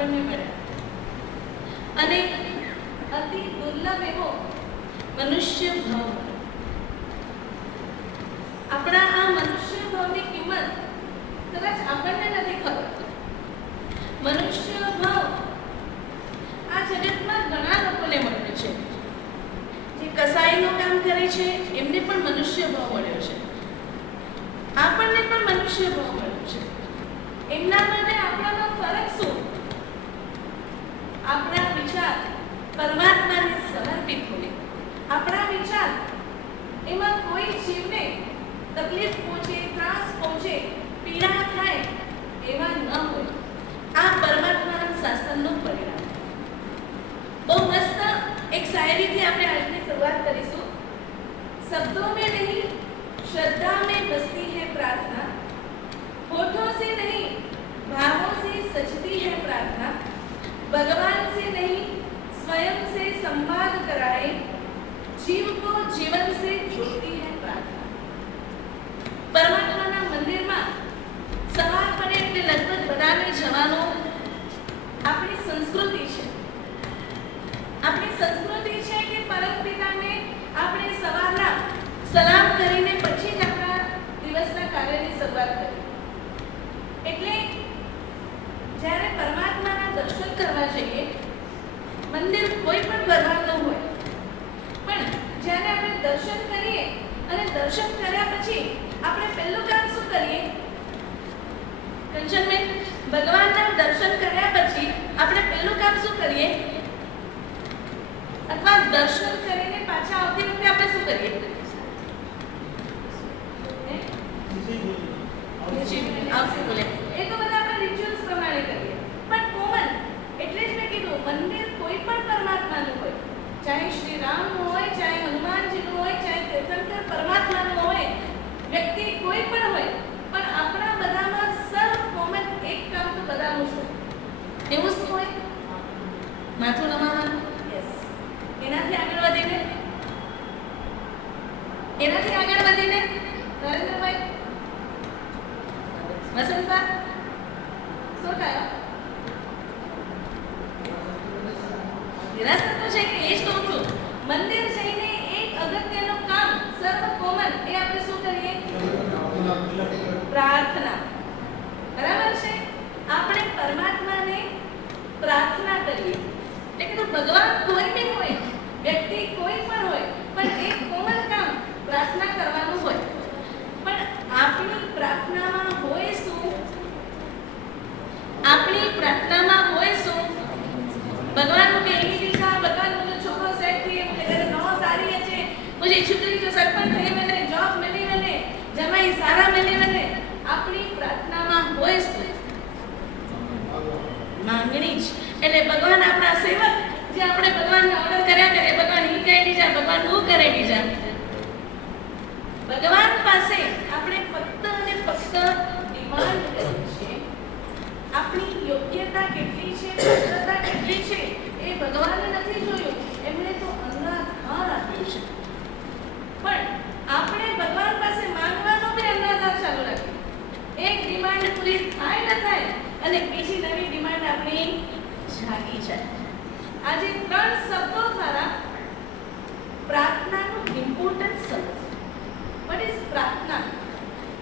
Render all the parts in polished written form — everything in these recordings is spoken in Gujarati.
આપણને મળ્યા અને અતિ દુર્લભ એવો મનુષ્ય ભાવ. આપણા આ મનુષ્ય ભાવની કિંમત કદાચ આપણને નથી ખબર. મનુષ્ય ભાવ આ જગતમાં ઘણા લોકોને મળ્યો છે. જે કસાઈનું કામ કરે છે એમને પણ મનુષ્ય ભાવ મળ્યો છે. આપણને પણ મનુષ્ય ભાવ મળ્યો છે. એમના માટે આપણામાં ફરક શું? આપણા વિચાર પરમાત્માને સમર્પિત હોય. આપણા વિચાર એમાં કોઈ જીવને તકલીફ પહોંચે, ત્રાસ પહોંચે, પીડા થાય એવા ન હોય. આ પરમાત્માના શાસનનું પરિણામ. બહુ મસ્ત એક શાયરીથી આપણે આજની શરૂઆત કરીશું. શબ્દો में नहीं श्रद्धा में बसती है प्रार्थना, होठों से नहीं भावों से सजती है प्रार्थना, भगवान से नहीं स्वयं से संवाद कराए, जीव को जीवन से जोड़ती है प्रार्थना. પરમાત્માના મંદિરમાં સવાર પડે એટલે લગભગ બધાને જવાનું આપણી સંસ્કૃતિ છે. આપણી સંસ્કૃતિ છે કે પરમ પિતાને આપણે સવારના સલામ કરીને પછી જ આપણા દિવસના કાર્યની શરૂઆત કરીએ. એટલે જ્યારે પરમાત્માના દર્શન કરવા જઈએ, મંદિર કોઈ પણ ભરવાનું હોય, પણ જ્યારે આપણે દર્શન કરીએ અને દર્શન કર્યા પછી આપણે પહેલું કામ શું કરીએ? કંચનબેન, ભગવાનના દર્શન કર્યા પછી આપણે પહેલું કામ શું કરીએ? અથવા દર્શન કરીને પાછા આવતી વખતે આપણે શું કરીએ? આવશે બોલે એ તો બધા આપણે રિચ્યુઅલ્સ પ્રમાણે કરીએ. પણ કોમન એટલે જ મેં કીધું, મંદિર કોઈ પણ પરમાત્માનું હોય, ચાહે શ્રી રામનું હોય, ચાહે હનુમાનજીનું હોય, ચાહે તીર્થંકર પરમાત્માનું હોય, વ્યક્તિ કોઈ પણ હોય, પણ આપણા બધામાં સર્વ કોમન એક કામ તો બધાનું છે. એવું શું હોય? માથું નમાવાનું. યસ. એનાથી આગળ વધીને નરેન્દ્રભાઈ, વસંતભાઈ શું થયો? વિરાસત તો છે કે એ જ કહું છું. મંદિર જઈને એક અગત્યનું કામ સર્વ કોમન એ આપણે શું કરીએ? પ્રાર્થના. બરાબર છે? આપણે પરમાત્માને પ્રાર્થના કરીએ. એટલે કે ભગવાન કોઈ બી હોય, વ્યક્તિ કોઈ પણ હોય, પણ એક કોમન કામ પ્રાર્થના કરવાનું હોય. પણ આપણી પ્રાર્થનામાં હોય શું? આપણી પ્રાર્થનામાં હોય શું? भगवान मुझे यही दिखा, भगवान मुझे छोकरो सेट किए, मुझे मेरे नौ सारी अच्छे, मुझे छुट्टी जो सरपंच है मैंने जॉब मिली, मैंने जमाई सारा मिली, मैंने अपनी प्रार्थनाમાં હોય શું? માંગણી જ. એટલે ભગવાન આપણા સેવક જે આપણે ભગવાનને ઓર્ડર કર્યા કરે, ભગવાન ઈ કહી દીધા, ભગવાન હું કરી દીધા. ભગવાન પાસે આપણે ફક્ત અને ફક્ત ડિમાન્ડ કરીએ છીએ. આપણી યોગ્યતા કેટલી છે, પાત્રતા કેટલી છે એ ભગવાને નથી જોયું. એમણે તો અન્નાધાર આપ્યું છે. પણ આપણે ભગવાન પાસે માંગવાનું બી અન્નાધાર ચાલુ રાખ્યું. એક ડિમાન્ડ પૂરી થાય ન થાય અને બીજી નવી ડિમાન્ડ આપણી જાગી જાય. આજે 3 શબ્દો દ્વારા પ્રાર્થનાનું ઇમ્પોર્ટન્સ સમજ. વોટ ઇઝ પ્રાર્થના?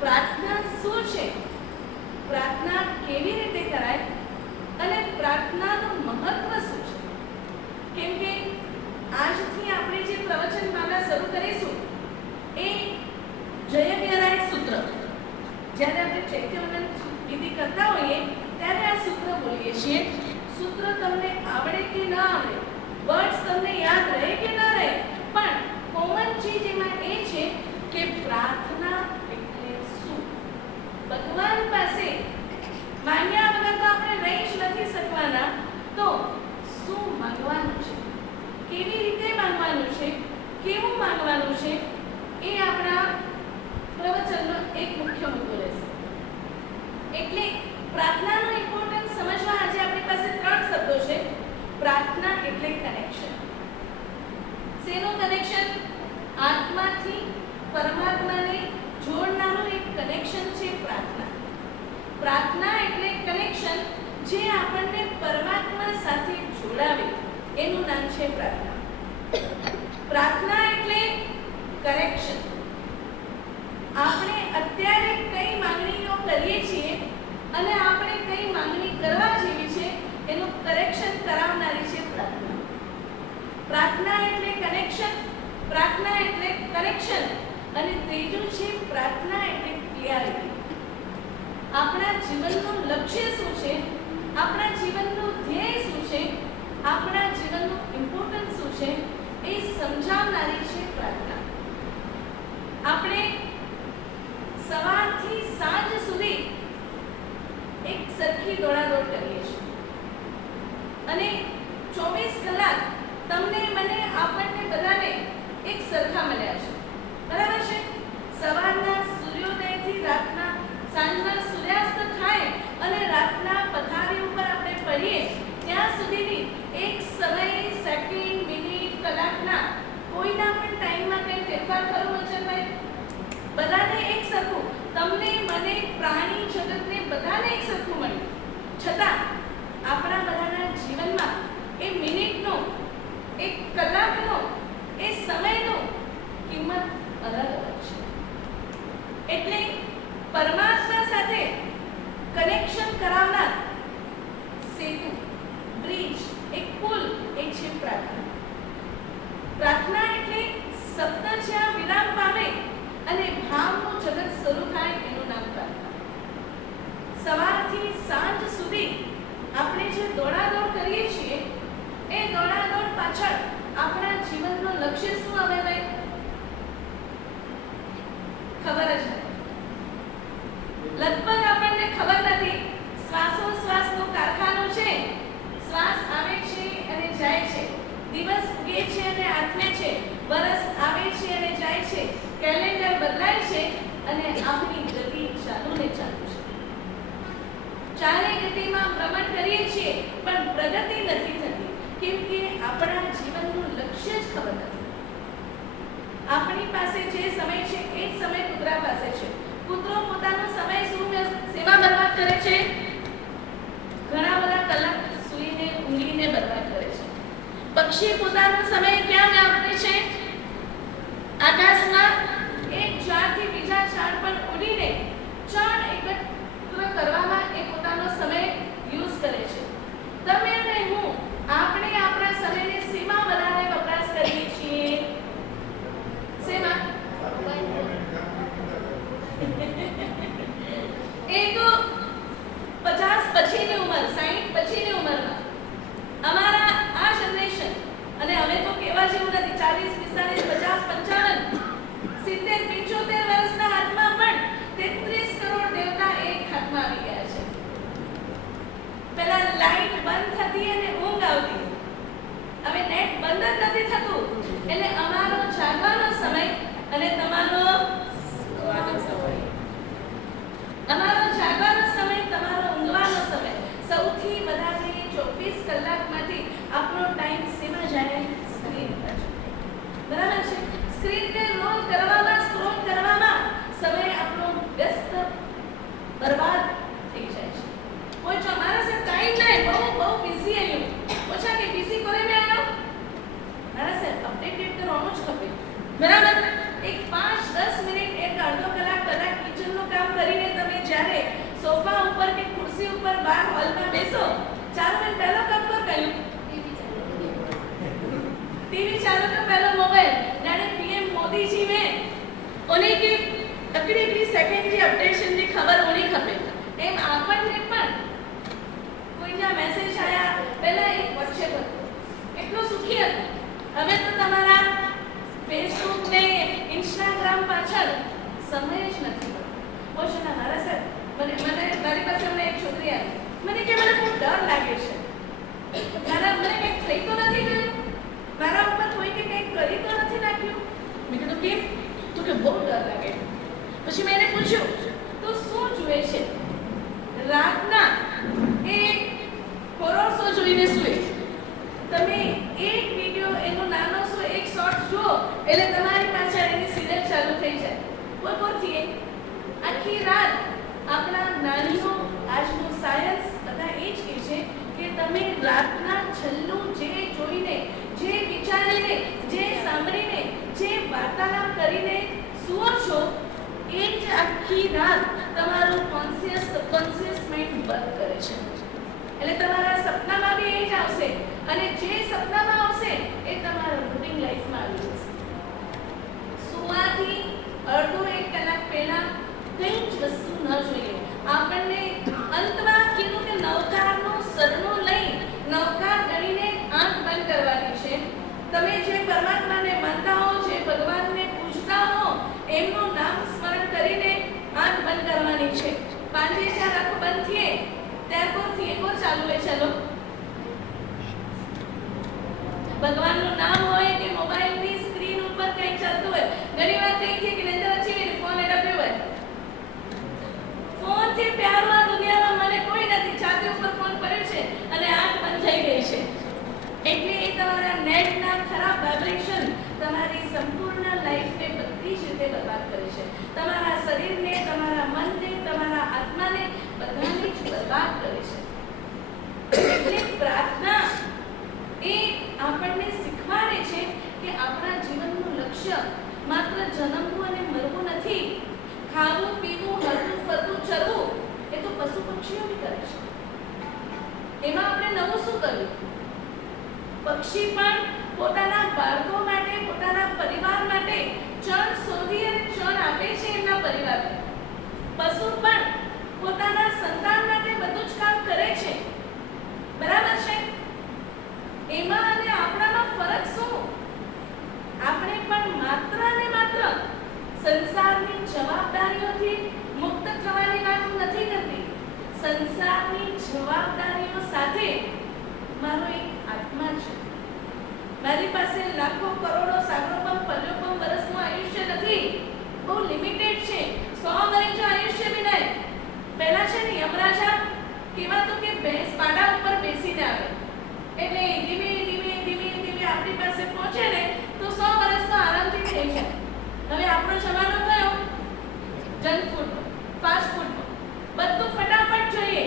પ્રાર્થના શું છે? પ્રાર્થના કેવી રીતે કરાય અને પ્રાર્થનાનું મહત્વ શું છે? કેમ કે આજથી આપણે જે પ્રવચનમાલા શરૂ કરીશું એ જયવ્યરાય સૂત્ર. જ્યારે આપણે ચૈત્યવંદન વિધિ કરતા હોઈએ ત્યારે આ સૂત્ર બોલીએ છીએ. સૂત્ર તમને આવડે કે ન આવડે, વર્ડ્સ તમને યાદ રહે કે ન રહે, પણ કોમન ચીજ એમાં એ છે કે પ્રાર્થના એટલે શું? ભગવાન પાસે માંગ્યા વગર તો આપણે જોડાવે એનું નામ છે પ્રાર્થના. પ્રાર્થના એટલે કરેક્શન. આપણે અત્યારે કઈ માંગણીઓ કરીએ છીએ અને આપણે કઈ માંગણી કરવા જેવી છે એનું કરેક્શન કરાવનારી છે પ્રાર્થના. પ્રાર્થના એટલે કનેક્શન, પ્રાર્થના એટલે કરેક્શન, અને ત્રીજું છે પ્રાર્થના એટલે ક્લિયરિટી. આપણા જીવનનું લક્ષ્ય શું છે, આપણા જીવનનું ધ્યેય શું છે, આપણા જીવનનું ઇમ્પોર્ટન્સ શું છે એ સમજાવનારી છે પ્રાર્થના. આપણે સવારથી સાંજ સુધી એક સરખી દોડાદોડ કરીએ છીએ અને 24 કલાક તમને મને આપણને બધાને એક સરખા મળ્યા છે, બરાબર છે? સવારના સૂર્યોદયથી રાતના સાંજના સૂર્યાસ્ત થાય અને રાતના પથારી ઉપર આપણે પડીએ ત્યાં સુધીની એક સમયે સેકન્ડ, મિનિટ, કલાકના કોઈના પણ ટાઈમમાં કંઈ ફેરફાર કરો વચનભાઈ? બધાને એક સરખું, તમને મને પ્રાણી જગતને બધાને એક સરખું મળ્યું, છતાં આપણા બધાના જીવનમાં એ મિનિટનો, એક કલાકનો, એ સમયનો કિંમત અલગ અલગ છે. એટલે પરમાત્મા સાથે કનેક્શન કરાવનાર સેતુ, બ્રિજ, એક પુલ એ છે પ્રાર્થના. પ્રાર્થના એટલે શબ્દ જ્યાં વિરામ પામે અને ભાવનું જગત શરૂ થાય એનું નામ પ્રાર્થના. સવારથી સાંજ સુધી આપણે જે દોડાદોડ કરીએ છીએ એ દોડાદોડ પાછળ આપણા જીવનનો લક્ષ્ય શું આવે ભાઈ? ખબર જ નથી. લગભગ આપણને ખબર નથી. શ્વાસોશ્વાસનું કારખાનું છે. શ્વાસ આવે છે અને જાય છે, દિવસ ઉગે છે અને આથમે છે, વર્ષ આવે છે અને જાય છે, કેલેન્ડર બદલાય છે અને આપણી ગતિ ચાલુ ને ચાલુ છે. ચારે ગતિમાં ભ્રમણ કરીએ છીએ પણ પ્રગતિ નથી થતી, કેમ કે આપણા જીવનનું લક્ષ્ય જ ખબર નથી. આપણી પાસે જે સમય છે એ જ સમય કૂતરા પાસે છે. કૂતરો પોતાનો સમય શેમાં બરબાદ કરે છે? ઘણા બધા કલાક સૂઈને ઊંઘીને બરબાદ કરે છે. પક્ષી પોતાનો સમય ક્યાં વાપરે છે? આકાશમાં એક ઝાડથી બીજા ઝાડ પર ઉડીને ચણ એકત્ર કરવામાં એ પોતાનો સમય યુઝ કરે છે. તમે અને હું, આપણે આપણા સમયને શેમાં વધારે વપરાશ કરીએ છીએ? શેમાં? એ તો 50 પછીની ઉંમર, 60 પછીની ઉંમરમાં અમારા આ જનરેશન, અને અમે તો કેવા જેવું નથી, 40, 45, 50, 55, 70, 75 વર્ષના હાથમાં પણ 33 કરોડ દેવતા એક હાથમાં આવી ગયા છે. પહેલા લાઈટ બંધ થતી અને ઊંઘ આવતી, હવે નેટ બંધ જ નથી થતું, એટલે અમારો જાગવાનો સમય અને તમારો સૂવાનો સમય, અમારો જાગવાનો સમય, તમારો ઊંઘવાનો સમય, સૌથી વધારે 24 કલાકમાંથી આપણો ટાઈમ શેમાં જાય? સ્ક્રીન પર. બરાબર છે? સ્ક્રીનને રોલ કરવામાં, સ્ક્રોલ કરવામાં સમય આપણો વ્યસ્ત બરબાદ થઈ જાય છે. કોઈ જો મારા સે ટાઈમ નહીં, બહુ બિઝી આવ્યું, ઓછા કે બિઝી કરે મેં આવ્યો મારા સે અપડેટેડ કરવાનું જ ખપે. બરાબર? એક 5-10 મિનિટ, એક અડધો કલાક, કદાચ કિચનનું કામ કરીને તમે જ્યારે સોફા ઉપર કે ખુરશી ઉપર બહાર હોલમાં બેસો, 4 મિનિટ પહેલો કામ તો કર્યું टीवी चालू का पहला मोबाइल नाने पीएम मोदी जी में उन्हें की तकड़ी सेकंड की अपडेशन की खबर होनी खपे एम आपने पण कोई ना मैसेज आया पहला एक WhatsApp એટલો સુખી હતો. હવે તો તમારા ફેસબુક ને ઇન્સ્ટાગ્રામ પાછળ સમય જ નથી મળતો. ઓછા મારા સર મને મારી પાસે મને એક છોકરી આવી, મને કે મને ખૂબ ડર લાગે છે, મારા મને કંઈક થઈ તો નથી ગયું, મારા ઉપર કોઈ કે કંઈક કરી તો નથી નાખ્યું. મેં કીધું કેમ? તો કે બહુ ડર લાગે. પછી મેં એને પૂછ્યું તો શું જુએ છે? રાતના એ હોરર શો જોઈને સૂએ. તમે એક વિડિયો એનો નાનો સો એક શોર્ટ જુઓ એટલે તમારી પાછળ એની સિરિયલ ચાલુ થઈ જાય. બપોરથી આખી રાત આપણા જ્ઞાનીઓ, આજનું સાયન્સ બધા એ જ કહે છે કે તમે રાતના છેલ્લું વિચારીને, જે સાંભળીને, જે વાર્તાલાપ કરીને સુવો છો, એ જ આખી રાત તમારું કોન્શિયસ સબકોન્શિયસ માઇન્ડ વર્ક કરે છે. એટલે તમારા સપનામાં બી એ જ આવશે, અને જે સપનામાં આવશે એ તમારા રૂટીન લાઈફમાં આવી જશે. સુવાથી અડધો 1 કલાક પહેલા કંઈ જ વસ્તુ ન જોઈએ. આપણને અંતમાં કીધું કે નવકારનું સરનું લઈ નવકાર ગણીને આંખ બંધ કરવાની છે. તમે જે પરમાત્માને માનતા હો, જે ભગવાનને પૂજતા હો, એમનું નામ સ્મરણ કરીને આંખ બંધ કરવાની છે. 5 4 આંખો બંધ થઈએ ત્યાર પરથી એકવાર ચાલુ હોય. ચલો, ભગવાનનું નામ હોય કે મોબાઈલની સ્ક્રીન ઉપર કંઈ ચાલતું હોય, ઘણીવાર કંઈ છે કે નંદર અચી ફોન એના પે હોય. ફોનથી પ્યારું આ દુનિયામાં મને કોઈ નથી. છાતી ઉપર ફોન પડ્યો છે અને આંખ બંધ થઈ ગઈ છે. એટલે એ તમારા નેટના ખરાબ વાઇબ્રેશન તમારી સંપૂર્ણ લાઈફને બધી જ રીતે બરબાદ કરે છે. તમારા શરીરને, તમારા મનને, તમારા આત્માને બધાને જ બરબાદ કરે છે. એટલે પ્રાર્થના એ આપણને શીખવાડે છે કે આપણા જીવનનું લક્ષ્ય માત્ર જન્મવું અને મરવું નથી. ખાવું, પીવું, હરવું, ફરવું, ચરવું એ તો પશુ પક્ષીઓ બી કરે છે. એમાં આપણે નવું શું કર્યું? પક્ષી પણ પોતાના બાળકો માટે, પોતાના પરિવાર માટે ચણ શોધી અને ચણ આપે છે એમના પરિવારને. પશુ પણ પોતાના સંતાન માટે બધું જ કામ કરે છે. બરાબર છે? એમાં અને આપણામાં ફરક શું? આપણે પણ માત્ર ને માત્ર સંસારની જવાબદારીઓથી મુક્ત થવાની વાત નથી કરતી. સંસારની જવાબદારીઓ સાથે મારો એક આત્મા છે. મારી પાસે લાખો, કરોડો, સાગરોપમ, પલ્યોપમ વર્ષનું આયુષ્ય નથી. બહુ લિમિટેડ છે. 100 વર્ષ આયુષ્ય બી નહીં. પહેલા છે ને યમરાજા કહેવાતું કે ભેંસ પાડા ઉપર બેસીને આવે, એટલે ધીમે ધીમે ધીમે ધીમે આપણી પાસે પહોંચે ને તો 100 વર્ષ તો આરામથી થઈ જાય. હવે આપણો જમાનો કયો? જંક ફૂડનો, ફાસ્ટ ફૂડનો, બધું ફટાફટ જોઈએ.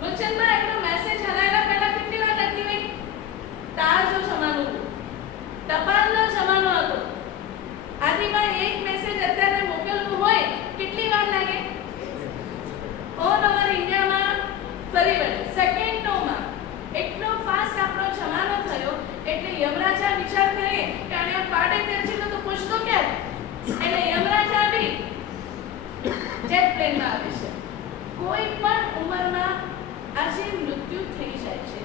મુચનમાં એટલો મેસેજ હલાયેલા પહેલા કેટલી વાર લાગતી હોય? તારજો જમાનો હતો, ટપાલનો જમાનો હતો. આદિમાં એક મેસેજ અત્યારે મોકલવું હોય કેટલી વાર લાગે? ઓલ ઓવર ઇન્ડિયામાં ફરી વળે સેકન્ડોમાં. એટલો ફાસ્ટ આપણો જમાનો થયો. એટલે યમરાજા વિચાર કરે કે આને પાડે તેરજી તો પૂછતો ક્યારે? એટલે યમરાજા બી જેટ પ્લેનમાં આવે છે. કોઈ પણ ઉંમરમાં આજે મૃત્યુ થઈ જાય છે.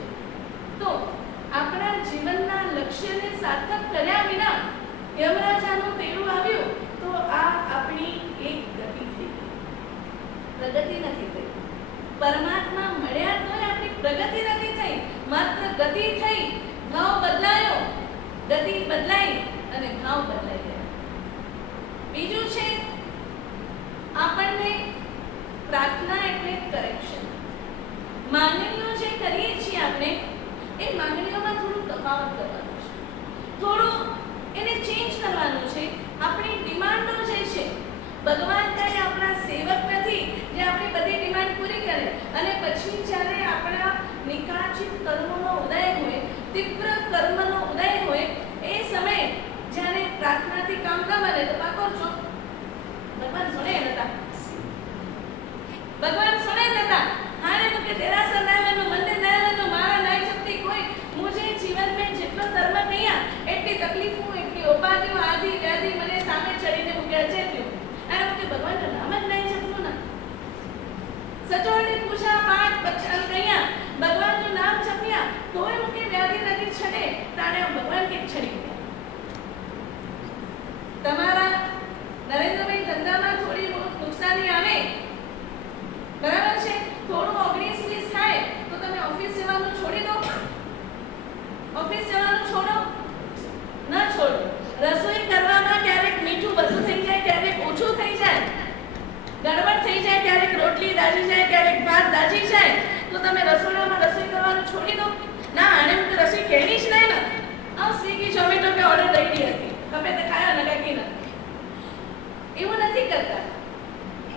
તો આપણા જીવનના લક્ષ્યને સાર્થક કર્યા વિના યમરાજાનું તેડું આવ્યું તો આ આપણી એક ગતિ થઈ. પ્રગતિ નથી થઈ. પરમાત્મા મળ્યા તોય આપણી પ્રગતિ નથી થઈ, માત્ર ગતિ થઈ. ભાવ બદલાયો, ગતિ બદલાઈ અને ભાવ બદલાઈ ગયા. બીજું છે આપણને પ્રાર્થના એટલે કરેક્શન. માંગણીઓ જે કરીએ છીએ આપણે, એ માંગણીઓમાં થોડું તફાવત કરવાનું છે, થોડું એને ચેન્જ કરવાનું છે. આપણી ડિમાન્ડો જે છે, ભગવાન કાંઈ આપણા સેવક નથી જે આપણી બધી ડિમાન્ડ પૂરી કરે અને પછી જ્યારે આપણા નિકાચિત કર્મોનો ઉદય હોય, તીવ્ર કર્મનો ઉદય હોય, એ સમયે જ્યારે પ્રાર્થનાથી કામ ન બને તો પાકો છો ભગવાન સુને નતા, ભગવાન સુને નતા. हाने मुके तेरासर नावेनो मंदिर नावेनो मारा नाई सकती कोई मुझे जीवन में જેટલો ધર્મ કયા એટલી તકલીફો, એટલી ઉપાધિઓ, આદિ વ્યાધિ મને સામે ચડીને મુકે અચે થયું. અને મુકે ભગવાનનું નામ જ નહીં શકતું ના. સચોટની પૂજા પાઠ બચન કયા ભગવાનનું નામ જપ્યા તોય મુકે વ્યાધિ નથી છડે. તાણે ભગવાન કે છડી ગયા. તમારા નરેન્દ્રભાઈ ધંધામાં થોડી બહુ નુકસાની આવે, બરાબર છે, થોડું 19-20 થાય તો તમે ઓફિસ જવાનું છોડી દો? ઓફિસ જવાનું છોડો? ના છોડો. રસોઈ કરવામાં ક્યારેક મીઠું વધુ થઈ જાય, ક્યારેક ઓછું થઈ જાય, ગડબડ થઈ જાય, ક્યારેક રોટલી દાજી જાય, ક્યારેક ભાત દાજી જાય, તો તમે રસોડામાં રસોઈ કરવાનું છોડી દો? ના, આને હું રસોઈ કેવી જ નહીં ને. આ સ્વિગી ઝોમેટો કે ઓર્ડર દઈ દી હતી, કપે તે ખાયા ન કાકી ન. એવું નથી કરતા.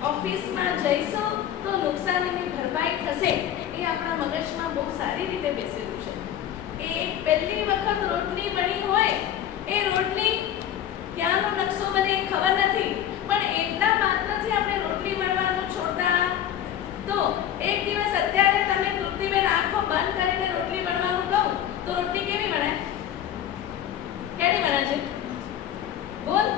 ઓફિસમાં જઈશો તો નુકસાનીની ભરપાઈ થશે. એ આપણા મગજમાં બહુ સારી રીતે બેસેલું છે. એ એક પહેલી વખત રોટલી બની હોય એ રોટલી ક્યાંનો નકશો બને એ ખબર નથી, પણ એટલા માત્રથી આપણે રોટલી વણવાનું છોડતા. તો એક દિવસ અત્યારે તમે તૃપ્તિબેન આંખો બંધ કરીને રોટલી વણવાનું કહું તો રોટલી કેવી બને? કેવી બને છે? બોલ.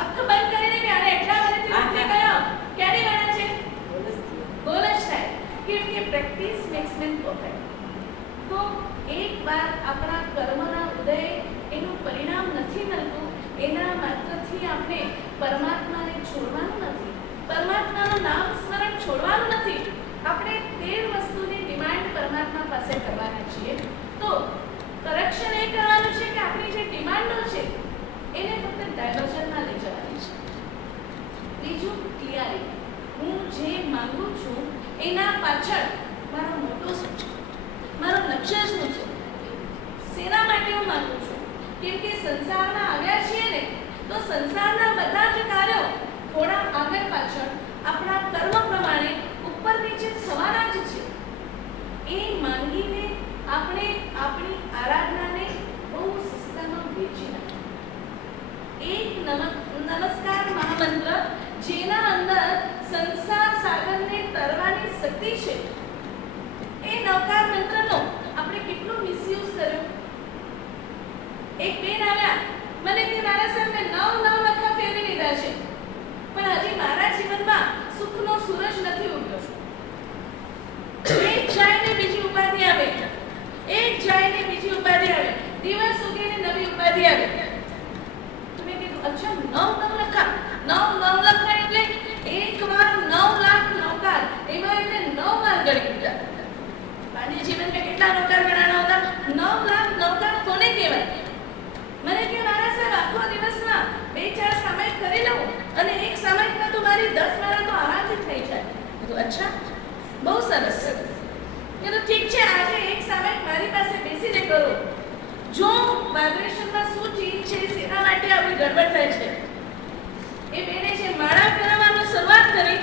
આંખ બંધ કરીને બી આને એટલા માત્રથી રોટલી કયો કેવી બને છે? ગોલ જ થાય. કેમ કે પ્રેક્ટિસ મેક્સ મેન પરફેક્ટ. તો એકવાર આપણા કર્મના ઉદય એનું પરિણામ નથી મળતું, એના માત્રથી આપણે પરમાત્માને છોડવાનું નથી, પરમાત્માનું નામ સ્મરણ છોડવાનું નથી. આપણે તે વસ્તુની ડિમાન્ડ પરમાત્મા પાસે કરવાના છીએ. તો કરેક્શન એ કરવાનું છે કે આપણી જે ડિમાન્ડો છે એને ફક્ત ડાયવર્ઝનમાં લઈ જવાની છે. બીજું ક્લિયરિટી. હું જે માંગુ છું એના પાછળ મારો મોટો શું છે, મારો લક્ષ્ય શું છે, શેના માટે હું માંગુ છું. કેમ કે સંસારમાં આવ્યા છીએ ને, તો સંસારના બધા જ કાર્યો થોડા આગળ પાછળ આપણા કર્મ પ્રમાણે ઉપર નીચે થવાના જ છે. એ માંગીને આપણે આપણી આરાધનાને બહુ સસ્તામાં વેચી નાખીએ. એક નમસ્કાર મહામંત્ર જેના અંદર સંસાર સાગરને તરવાની શક્તિ છે, એ નવકાર મંત્રનો આપણે કેટલો મિસયુઝ કર્યો. એક બેન આવ્યા મને કે મારા સામે 9 લખા ફેરવી લીધા છે, પણ હજી મારા જીવનમાં સુખનો સૂરજ નથી ઉગ્યો. એક જાય ને બીજી ઉપાધિ આવે, એક જાય ને બીજી ઉપાધિ આવે, દિવસ ઉગે ને નવી ઉપાધિ આવે. તમે કીધું અચ્છા 9 લખા એટલે એકવાર 9 લાખ નૌકાર, એમાં એટલે 9 વાર ગણી દીધા. માન્ય જીવન में કેટલા નૌકાર ગણાના હતા? 9 લાખ નૌકાર કોને કહેવાય? મને કે મારા સાહેબ આખો દિવસમાં 2-4 સામાયિક કરી લઉં અને એક સામાયિકમાં તો મારી 10 વાળા તો આરામથી થઈ જાય. તો અચ્છા, બહુ સરસ. કે તો ઠીક છે, આજે એક સામાયિક મારી પાસે બેસીને કરો. જો વાઇબ્રેશનમાં શું ચીજ છે, શેના માટે આવી ગડબડ થાય છે. એ બેને છે માળા ફેરવવાનું શરૂઆત કરી,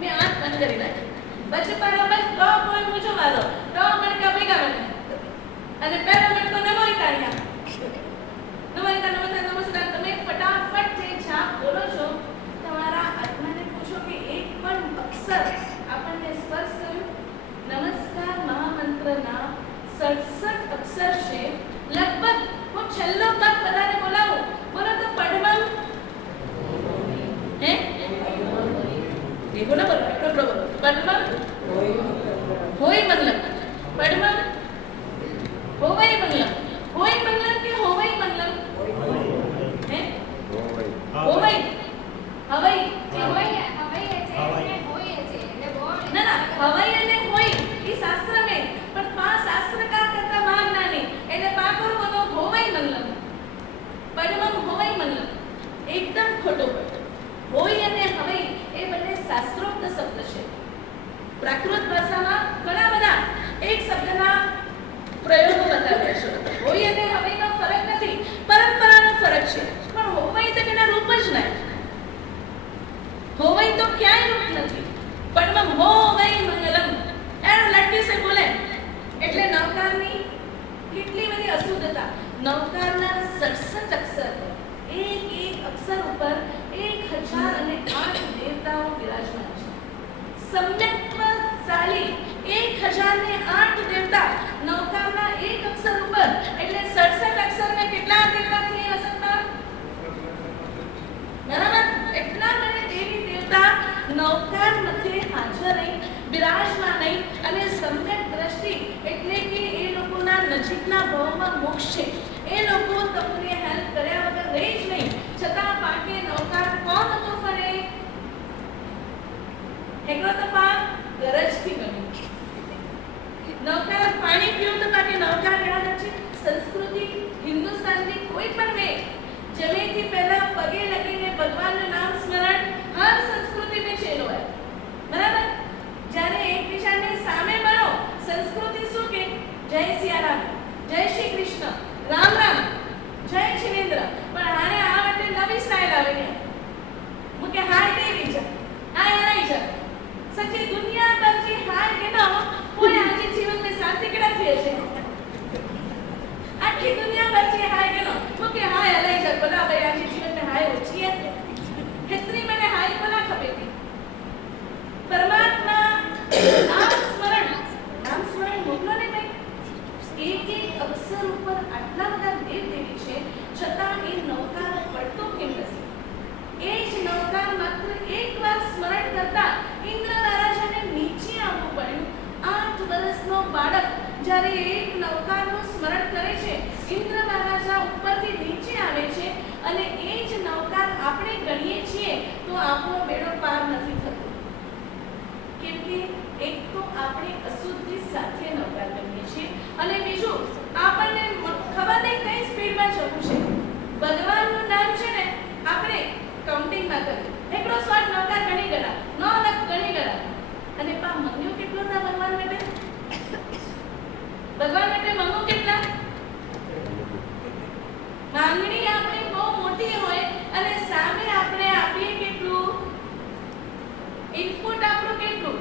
મેં આંખ બંધ કરી નાખી. પછી બરાબર તો કોઈ મુજો વાલો તો મને કે ભેગા મને અને પહેલો મને તો નમોઈ કાઢ્યા. નમસ્કાર. તમે ફટાફટ જે જાપ બોલો છો, તમારા આત્માને પૂછો કે એક પણ અક્ષર આપણને સ્પર્શ કર્યું. નમસ્કાર મહામંત્રના 67 અક્ષર છે. લગભગ હું છેલ્લો પદ બધાને બોલાવું. બોલો તો પડમમ હે એ બોલો બોલો પડમમ હોય મંગલમ, પડમમ હોવઈ મંગલમ, હોય મંગલમ કે હોવઈ મંગલમ? હે હોવઈ હવઈ જે હોય હવઈ છે અને હોય છે એટલે બોલ ના હવઈ અને હોય એ શાસ્ત્ર में, પણ પા શાસ્ત્રકાર કરતા મહાજ્ઞાની એટલે પાકોર બોલો હોવઈ મંગલમ, પડમમ હોવઈ મંગલમ. એકદમ ખોટો. હોય અને હવઈ એ બંને શાસ્ત્રોક્ત શબ્દ છે. પ્રાકૃત ભાષામાં ઘણા બધા એક શબ્દના પ્રયોગો બતાવ્યા છે. હોય અને હવઈનો ફરક નથી, પરંપરાનો ફરક છે. પણ હોવઈ તો એના રૂપ જ નહીં. હોવઈ તો ક્યાંય રૂપ નથી. પડમમ હોવઈ મંગલમ એનો લટકી સે બોલે એટલે નવકારની કેટલી બધી અશુદ્ધતા. નવકારના 67 અક્ષર, એક અક્ષર ઉપર 1008 દેવતાઓ બિરાજમાન છે. સમ્યક્ત્વ ચાલી 1008 દેવતા નૌકારના એક અક્ષર ઉપર, એટલે 67 અક્ષરને કેટલા દેવતા છે વસંતમાં? બરાબર. એટલા મને દેવી દેવતા નૌકાર મધ્યે હાજર નહીં, બિરાજમાન નહીં. અને સમ્યક દ્રષ્ટિ એટલે કે એ લોકોના નજીકના ભાવમાં મોક્ષ છે. એ લોકો તમને હેલ્પ કર્યા વગર રહી જ નહીં. છતાં પાકે નૌકાર કોણ હતો ફરે? હેકડો તપા ગરજથી બન્યું. નૌકાર પાણી પીવું તો પાકે નૌકાર યાદ છે. સંસ્કૃતિ હિન્દુસ્તાનની કોઈ પણ વે જમીનથી પહેલા પગે લગીને ભગવાનનું નામ સ્મરણ હર સંસ્કૃતિ में ચેલો है. બરાબર. જ્યારે એકબીજાની સામે મળો, સંસ્કૃતિ શું કે જય સિયારામ, જય શ્રી કૃષ્ણ, રામ રામ, જય શિવેન્દ્ર. પણ હારે આ વખતે નવી સ્ટાઇલ આવી મુકે હાય દેવી છે, હાય નહીં છે. સચ્ચી દુનિયા પર જે હાય કે ના કોઈ આજે જીવન में શાંતિ કેડા થયે છે. જ્યારે એક નૌકાનું સ્મરણ કરે છે, ઇન્દ્ર મહારાજા ઉપરથી નીચે આવે છે અને એ જ નૌકા આપણે ગણીએ છીએ તો આપણો બેડો પાર નથી થતો. કેમ કે એક તો આપણે અશુદ્ધિ સાથે નૌકા ગણીએ છીએ અને બીજું આપણને ખબર નહીં કઈ સ્પીડમાં જવું છે. ભગવાનનું નામ છે ને આપણે કાઉન્ટિંગમાં કરીએ, એકડો શોર્ટ નૌકા ગણી ગયા, 9 લાખ ગણી ગયા અને પા મંગ્યો કેટલો ના ભગવાન માટે? ભગવાન માટે મંગો કેટલા? માંગણી આપણી બહુ મોટી હોય અને સામે આપણે આપીએ કેટલું? ઇનપુટ આપણું કેટલું?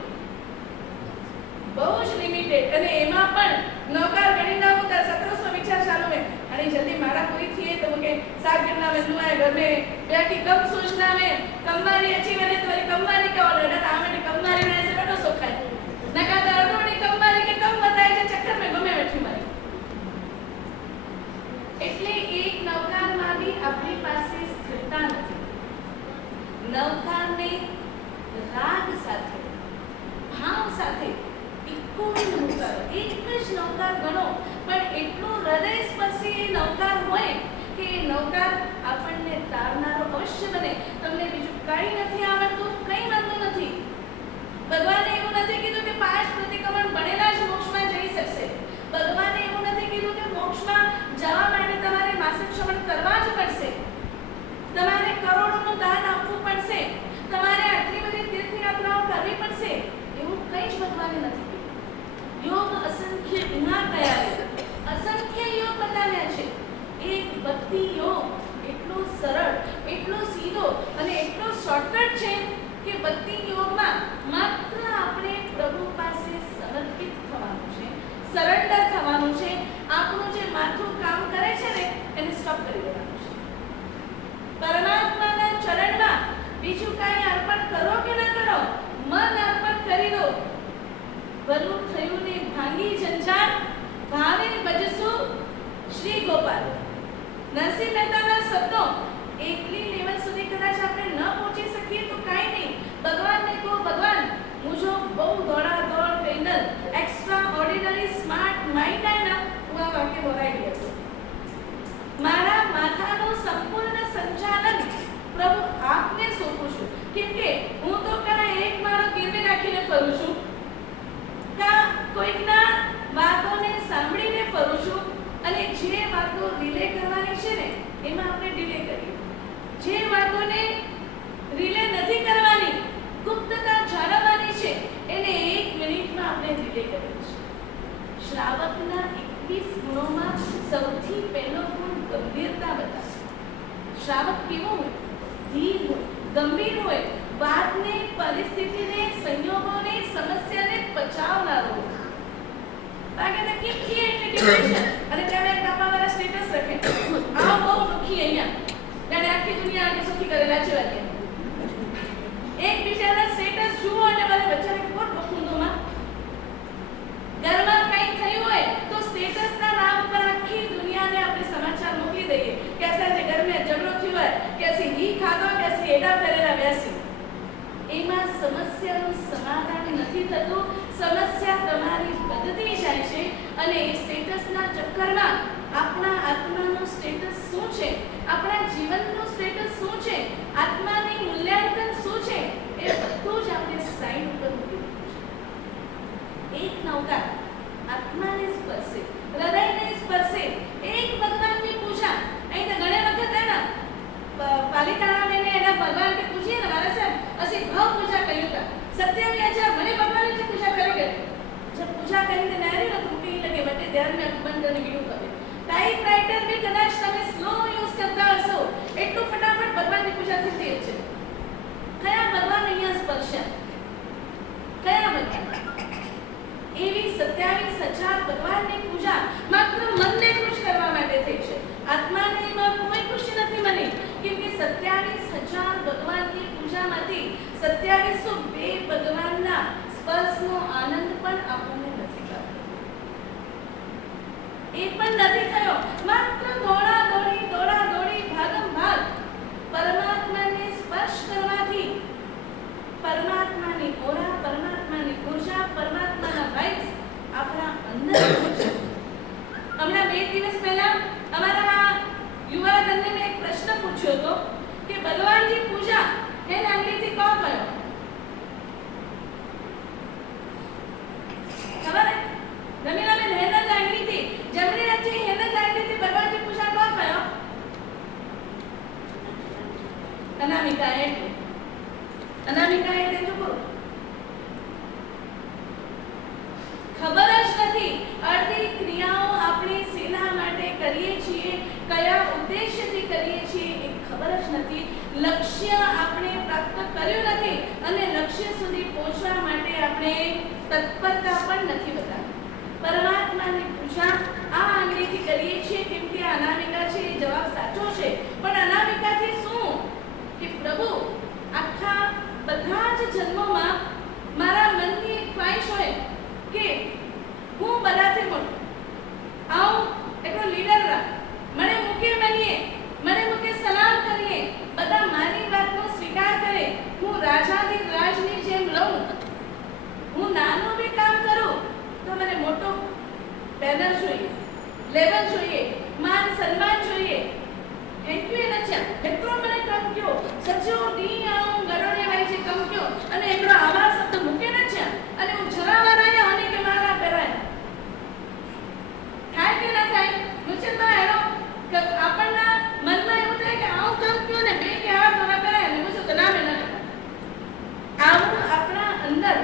બહુ જ લિમિટેડ. અને એમાં પણ નૌકા ગણી ના હોતા 1700 વિચાર ચાલુ है અને જલ્દી मारा पूरी थी तो के साग गिरना में दुआ है घर में बैठी कब सोचना में कमवारी अच्छी बने तो वाली कमवारी का ऑर्डर है आमे कमवारी ने ऐसे बड़ो सोखा है नका दर्दोनी कमवारी के कम बताए છે ચક્કર में ગમે બેઠી મારી. એટલે એક નૌકામાં બી આપણી પાસે સ્થિરતા નથી. નૌકાને રાગ સાથે ભાવ સાથે એક જ નૌકા ગણો પણ એટલું હૃદય સ્પર્શી એ નૌકા હોય કે એ નૌકા આપણને તારનારો અવશ્ય બને. તમને બીજું કંઈ નથી આવડતું, કંઈ વાંધો નથી. ભગવાને એવું નથી કીધું કે 5 પ્રતિક્રમણ ભણેલા જ મોક્ષમાં જઈ શકશે. ભગવાને એવું નથી કીધું કે મોક્ષમાં જવા માટે તમારે માસિક શ્રવણ કરવા જ પડશે, તમારે કરોડોનું દાન આપવું પડશે, તમારે આટલી બધી તીર્થયાત્રાઓ કરવી પડશે. એવું કંઈ જ ભગવાને નથી. योग असंख्य गुना कया है, असंख्य योग बताव्या છે. એક ભક્તિ યોગ એટલો સરળ, એટલો સીધો અને એટલો શોર્ટકટ છે કે ભક્તિ યોગમાં માત્ર આપણે પ્રભુ પાસે સમર્પિત થવાનું છે, સરેન્ડર થવાનું છે. આપણું જે માથું કામ કરે છે ને એને સ્ટોપ કરી દેવાનું છે. પરમાત્માના ચરણમાં બીજું કાંઈ અર્પણ કરો કે ન કરો, મન અર્પણ કરી દો. ભલું થયું ને ભાંગી જંજાળ, ભાવે ભજસુ શ્રી ગોપાલ. નરસિંહ મહેતાના શબ્દો એકલી લેવલ સુધી કદાચ આપણે ન પહોંચી શકીએ તો કાંઈ નહીં. ભગવાનને કહો, ભગવાન મુझो બહુ દોડા દોડ પેન્ડલ એક્સ્ટ્રા ઓર્ડિનરી સ્માર્ટ માઇન્ડ है ना, હું આ વાક્ય બોલાઈ ગયો છું. મારા માથાનું સંપૂર્ણ સંચાલન પ્રભુ આપને સોંપું છું. કેમ કે હું તો કાંઈ એક માળો ગીરવે રાખીને ફરું છું, કોઈકના વાતોને સાંભળીને ફરું છું અને જે વાતો રિલે કરવાની છે ને એમાં આપણે ડિલે કરીએ. જે વાતોને રિલે નથી કરવાની, ગુપ્તતા જાળવવાની છે એને 1 મિનિટમાં આપણે રિલે કરીએ છીએ. શ્રાવકના 21 ગુણોમાં સૌથી પહેલો ગુણ ગંભીરતા બતાવે. શ્રાવક કેવો હોય? ધીર હોય, ગંભીર હોય, વાતને, પરિસ્થિતિને, સંયોગોને, સમસ્યાને પચાવનારો હોય. બાકી તો ઠીક છે એટલે ડિપ્રેશન અને ત્યાં એક બાપાવાળા સ્ટેટસ રાખે, આ બહુ દુખી અહીંયા ત્યારે આખી દુનિયા આને સુખી કરેલા છે વાગે. એક બીજાના સ્ટેટસ જુઓ અને મારે બચ્ચાને કોણ બખુંદોમાં ઘરમાં કંઈ થયું હોય તો સ્ટેટસના નામ પર આખી દુનિયાને આપણે સમાચાર મોકલી દઈએ કે આજે ઘર મેં ઝઘડો થયો હોય, કે ਅਸੀਂ ઘી ખાધો, કે ਅਸੀਂ એડા ફેરેલા બેસી. એમાં સમસ્યાનું સમાધાન નથી થતું. સમસ્યા તમારી વધતી જાય છે અને એ સ્ટેટસના ચક્કરમાં આપણા આત્માનું સ્ટેટસ શું છે, આપણા જીવનનું સ્ટેટસ શું છે, આત્માની મૂલ્યાંકન શું છે, એ બધું જ આપણે સાઈડ ઉપર મૂકી દીધું છે. એક નૌકા આત્માને સ્પર્શે, હૃદયને સ્પર્શે, એક ભગવાનની પૂજા. અહીં તો ઘણી વખત હે ને પાલિતાણા મેને એના ભગવાન કે પૂછીએ ને મારા સાહેબ ਅਸੀਂ ભાવ પૂજા કર્યું હતા 27,000 મને ભગવાનની જે પૂજા કરી ગઈ. जब पूजा કરીને નારી ને તો કઈ લગે બટે ધ્યાન મે બંધ કરીને વિડિયો કરે. ટાઈપ રાઇટર બી કદાચ તમે સ્લો યુઝ કરતા હશો એટલું ફટાફટ ભગવાનની પૂજા થતી છે. કયા ભગવાન અહીંયા સ્પર્શ્યા? કયા ભગવાન? એવી 27,000 ભગવાનની પૂજા માત્ર મનને ખુશ કરવા માટે થઈ છે. આત્માને એમાં કોઈ ખુશી નથી મળી. કેમ કે 27,000 ભગવાનની પૂજામાંથી 2702 ભગવાનના સ્પર્શનો આનંદ પણ આપણને નથી થતો. એ પણ નથી થયો. માત્ર દોડા દોડી ભાગમ ભાગ પરમાત્માને સ્પર્શ કરવાથી પરમાત્માની ઓરા, પરમાત્માની ઉર્જા, પરમાત્માના વાઇબ્સ આપણા અંદર દિવસ પહેલા અમારા યુવા ધનને મેં એક પ્રશ્ન પૂછ્યો હતો કે ભગવાનજી પૂજા હે અંગ્રેજી કહો કયો ખબર હે જમીલા મેં હેન લાગણી થી જમણી હાથથી હેન લાગણી થી ભગવાનજી પૂજા કહો કયો અનામિકા એટલે જો બોલો ખબર જ નથી અડધી ક્રિયાઓ આપણે શેના માટે કરીએ છીએ કયા ઉદ્દેશ્યથી કરીએ છીએ એ ખબર જ નથી લક્ષ્ય આપણે પ્રાપ્ત કર્યું નથી અને લક્ષ્ય સુધી પહોંચવા માટે આપણે તત્પરતા પણ નથી બતાવી પરમાત્માની પૂજા આ આંગળીથી કરીએ છીએ કેમ કે અનામિકા છે એ જવાબ સાચો છે પણ અનામિકાથી શું કે પ્રભુ આખા બધા જ જન્મોમાં મારા મનની એક ખ્વાહિશ હોય કે હું બધાથી મોટો આવું એટલો લીડર રાખ મને મૂકે સલામ કરીએ બધા મારી વાતનો સ્વીકાર કરે હું રાજાની રાજની જેમ રહું હું નાનું બી કામ કરું તો મને મોટો બેનર જોઈએ લેવલ જોઈએ માન સન્માન જોઈએ થેન્ક યુ એના છે મિત્રો મને કામ કયો સચો ડી આઉં ગરોડે વાય છે કામ કયો અને એકડો આવા શબ્દ મૂકે ન છે અને હું જરાવા રહ્યા અને કે મારા કરાય થાય કે ના થાય મુચલમાં હેરો આપણના મનમાં એવું થાય કે આવું કામ કયો ને બે કે હાથ મારા કરાય ને મુચલ તો નામે ના આવું આપણા અંદર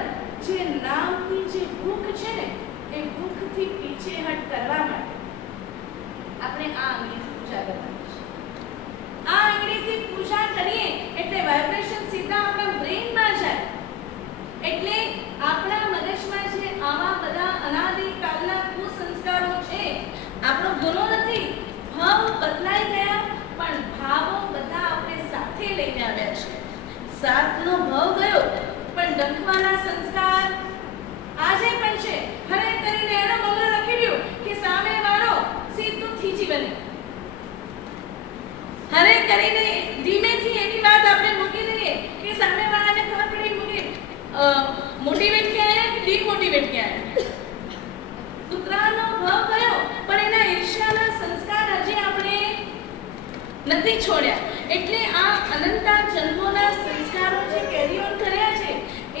જે નામની જે ભૂખ છે ને એ ભૂખથી પીછેહટ કરવા માટે આપણે આ અંગેની પૂજા કરવાની છે આ અંગેની પૂજા કરીએ એટલે વાઇબ્રેશન સીધા આપણા બ્રેઇનમાં જાય એટલે આપણા મગજમાં જે આવા બધા અનાદિકાળના કુસંસ્કારો છે આપણો ગુનો નથી ભાવ બદલાઈ ગયા પણ ભાવો બધા આપણે સાથે લઈને આવ્યા છે સાતનો ભાવ ગયો પણ ડંખવાના સંસ્કાર આજે પણ છે હરે કરીને એનો મંગળ રાખી રહ્યો કે સામે વાળો સીધું થીજી બને હરે કરીને ધીમેથી એની વાત આપણે મૂકી દઈએ કે સામે વાળાને ખબર પડી મૂકી મોટિવેટ ક્યાં આયા કે ડીમોટિવેટ ક્યાં આયા કૂતરાનો ભાવ ગયો પણ એના ઈર્ષ્યાના સંસ્કાર હજી આપણે નથી છોડ્યા એટલે આ અનંતા જન્મોના સંસ્કારો જે કેરી ઓન કર્યા છે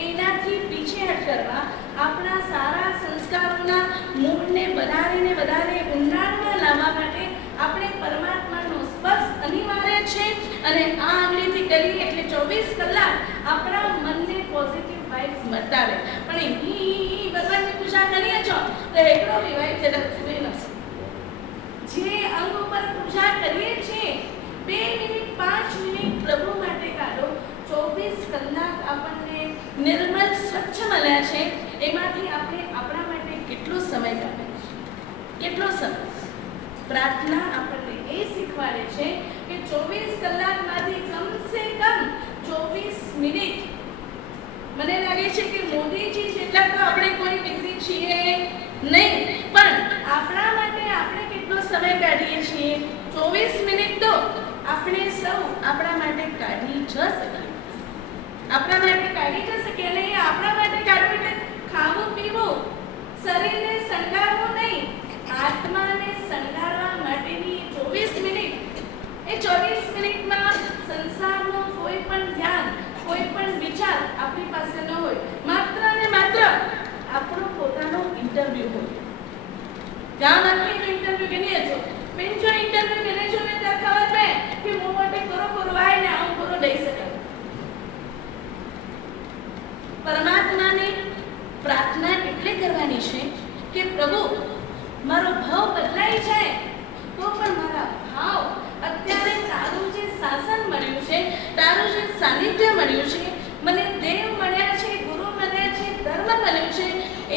એનાથી પીછેહટ કરવા આપણા સારા સંસ્કારોના મૂળને વધારે ઊંડાણમાં લાવવા માટે આપણે પરમાત્માનો સ્પર્શ અનિવાર્ય છે અને આ આંગળીથી કરીએ એટલે 24 કલાક આપણા મનને પોઝિટિવ વાઇબ્સ મળતા રહે પણ ભગવાનની પૂજા કરીએ છો તો એકડો વિવાહ જરા જુએ નથી જે અંગ ઉપર પૂજા કરીએ છીએ 2 મિનિટ 5 મિનિટ પ્રભુ માટે કાઢો 24 કલાક આપણને નિર્મલ સ્વચ્છ મળ્યા છે એમાંથી આપણે આપણા માટે કેટલો સમય કાઢે છે કેટલો સમય પ્રાર્થના આપણને એ શીખવાડે છે કે 24 કલાકમાંથી કમસે કમ 24 મિનિટ મને લાગે છે કે મોદીજી જેટલા તો આપણે કોઈ બિઝી છીએ નહીં પણ આપણા માટે આપણે કેટલો સમય કાઢીએ છીએ 24 મિનિટ તો આપણે સૌ આપણા માટે કાઢી જ શકીએ આપણા માટે કાઢી જ શકીએ અને આપણા માટે કાઢવું એટલે ખાવું પીવું શરીરને શણગારવું નહીં આત્માને શણગારવા માટેની 24 મિનિટ એ 24 મિનિટમાં સંસારનો કોઈ પણ ધ્યાન કોઈ પણ વિચાર આપણી પાસે ન હોય માત્ર ને માત્ર આપણો પોતાનો ઇન્ટરવ્યુ હોય ગામ આખીનો ઇન્ટરવ્યુ ગણીએ છો પેન્જો ઇન્ટરવ્યુ ગણે છો ને ત્યાં ખબર પડે કે હું માટે કરો વાય ને આવું કરો દઈ શકાય પરમાત્માને પ્રાર્થના એટલે કરવાની છે કે પ્રભુ મારો ભાવ બદલાઈ જાય તો પણ મારા ભાવ અત્યારે તારું જે શાસન મળ્યું છે તારું જે સાનિધ્ય મળ્યું છે મને દેવ મળ્યા છે ગુરુ મળ્યા છે ધર્મ મળ્યું છે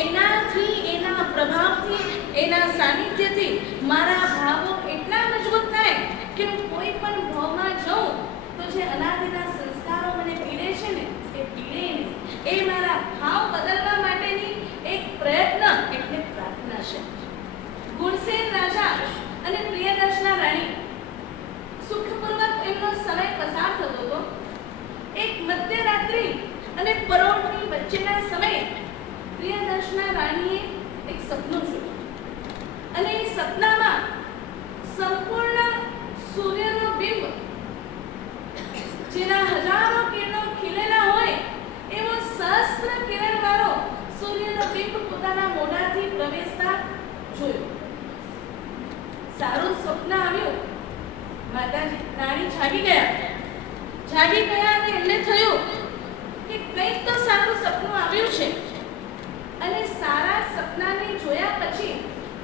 એનાથી એના પ્રભાવથી એના સાનિધ્યથી મારા ભાવો એટલા મજબૂત થાય કે હું કોઈ પણ ભાવમાં જાઉં તો જે અનાદિના સંસ્કારો મને પીડે છે ને એ પીડે નહીં એ મારા ભાવ બદલવા માટેની એક પ્રયત્ન એટલે પ્રાર્થના છે ગુણસેન રાજા અને પ્રિયદર્શના રાણી સુખપૂર્વક એમનો સમય પસાર થતો હતો એક મધ્યરાત્રિ અને પરોઢની વચ્ચેના સમયે પ્રિયદર્શના રાણીએ એક સપનું જોયું અને એ સપનામાં માતાજી રાણી જાગી ગયા અને એમને થયું કે કંઈક તો સારું સપનું આવ્યું છે અને સારા સપનાને જોયા પછી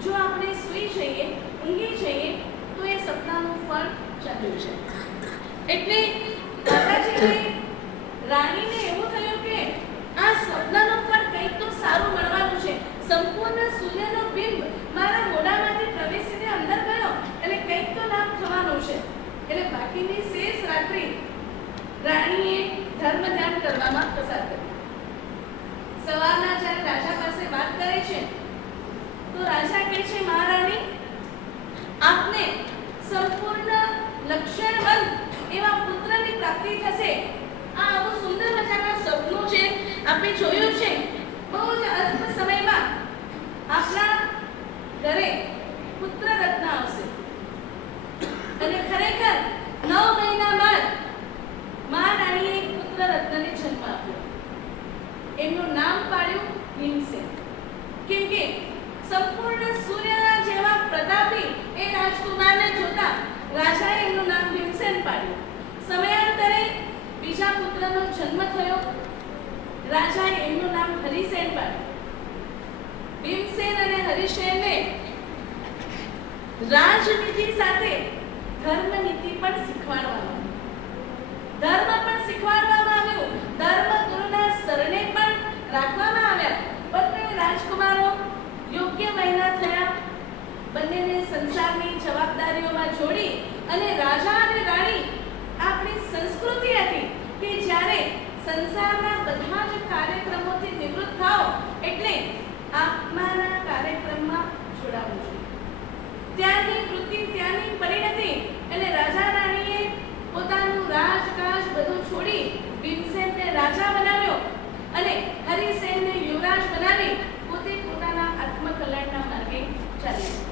જો આપણે સૂઈ જઈએ ઊંઘી જઈએ તો એ સપનાનું ફળ ચાલ્યું છે. એટલે માતાજીને રાણીને એવું થયું કે આ સપનાનું ફળ કંઈક તો સારું મળવાનું છે. સંપૂર્ણ સૂર્યનો બિંબ મારા મોઢામાંથી પ્રવેશીને અંદર ગયો એટલે કંઈક તો લાભ થવાનું છે. એટલે બાકીની શેષ રાત્રિ રાણીએ ધર્મ ધ્યાન કરવામાં પસાર કરી. સવારના જ્યારે રાજા પાસે વાત કરે છે તો રાજા કહે છે, મહારાણી, આપને સંપૂર્ણ લક્ષણવંત એવા પુત્રની પ્રાપ્તિ થશે. આ આવું સુંદર મજાના સપનું છે આપણે જોયું છે. બહુ જ અલ્પ સમયમાં આપણા ઘરે પુત્ર રત્ન આવશે અને ખરેખર 9 મહિના બાદ મહારાણીએ એક પુત્ર રત્નને જન્મ આપ્યો. એમનું નામ પાડ્યું ભીમસેન. કેમ કે સંપૂર્ણ સૂર્યના જેવા પ્રતાપી એ રાજકુમારને જોતા રાજાએ એમનું નામ ભીમસેન પાડ્યું. સમયાંતરે બીજા પુત્રનો જન્મ થયો. રાજાએ એમનું નામ હરિસેન પાડ્યું. ભીમસેન અને હરિસેનને રાજનીતિ સાથે ધર્મનીતિ પણ શીખવાડવામાં ધર્મ પણ શીખવાડવામાં આવ્યું. ધર્મ ગુરુના શરણે પણ રાખવામાં આવ્યા. બંને રાજકુમારો યોગ્ય વયના થયા. બંનેને સંસારની જવાબદારીઓમાં જોડી અને રાજા અને રાણી આપણી સંસ્કૃતિ હતી કે જ્યારે સંસારના બધા જ કાર્યક્રમોથી નિવૃત્ત થાઓ એટલે આત્માના કાર્યક્રમમાં જોડાવું જોઈએ. ત્યાંની વૃત્તિ, ત્યાંની પરિણતિ એટલે રાજા રાણીએ પોતાનું રાજકાજ બધું છોડી ભીમસેનને રાજા બનાવ્યો અને હરિસેનને યુવરાજ બનાવી પોતે પોતાના આત્મકલ્યાણના માર્ગે ચાલ્યા.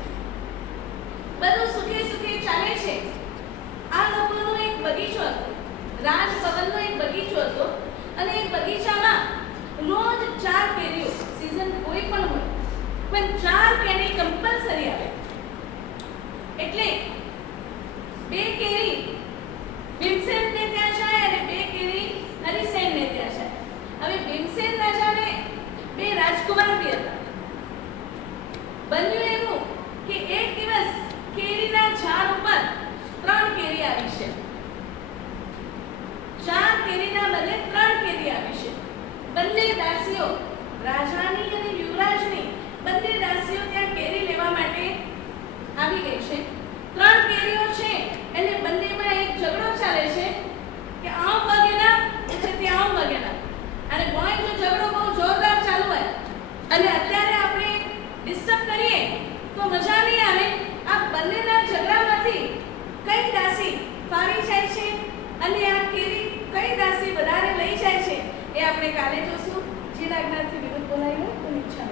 બધું સુખે સુખે ચાલે છે. આ લોકોનો એક બગીચો હતો, રાજભવનનો એક બગીચો હતો અને એ બગીચામાં રોજ 4 કેરીઓ, સીઝન કોઈ પણ હોય પણ 4 કેરી કમ્પલસરી આવે. એટલે 2 કેરી ભીમસેનને ત્યાં જાય અને 2 કેરી હરિસેનને ત્યાં જાય. હવે ભીમસેન રાજાને 2 રાજકુમાર બી હતા. બન્યું એવું કે એક દિવસ કેરીના ઝાડ ઉપર 3 કેરી આવી છે. 4 કેરીના બદલે 3 કેરી આવી છે. બંને દાસીઓ, રાજાની અને યુવરાજની બંને દાસીઓ ત્યાં કેરી લેવા માટે આવી ગઈ છે. 3 કેરીઓ છે એટલે બંનેમાં એક ઝઘડો ચાલે છે કે આમ વગેના એટલે ત્યાં આમ વગેના. અને કોઈ જો ઝઘડો બહુ જોરદાર ચાલુ હોય અને અત્યારે આપણે ડિસ્ટર્બ કરીએ તો મજા નહીં આવે. આ બંનેના ઝઘડામાંથી કઈ દાસી ફાવી જાય છે અને આ કેરી કઈ દાસી વધારે લઈ જાય છે એ આપણે કાલે જોશું. જે લાગનારથી વિરુદ્ધ બોલાવી લો તો ઈચ્છા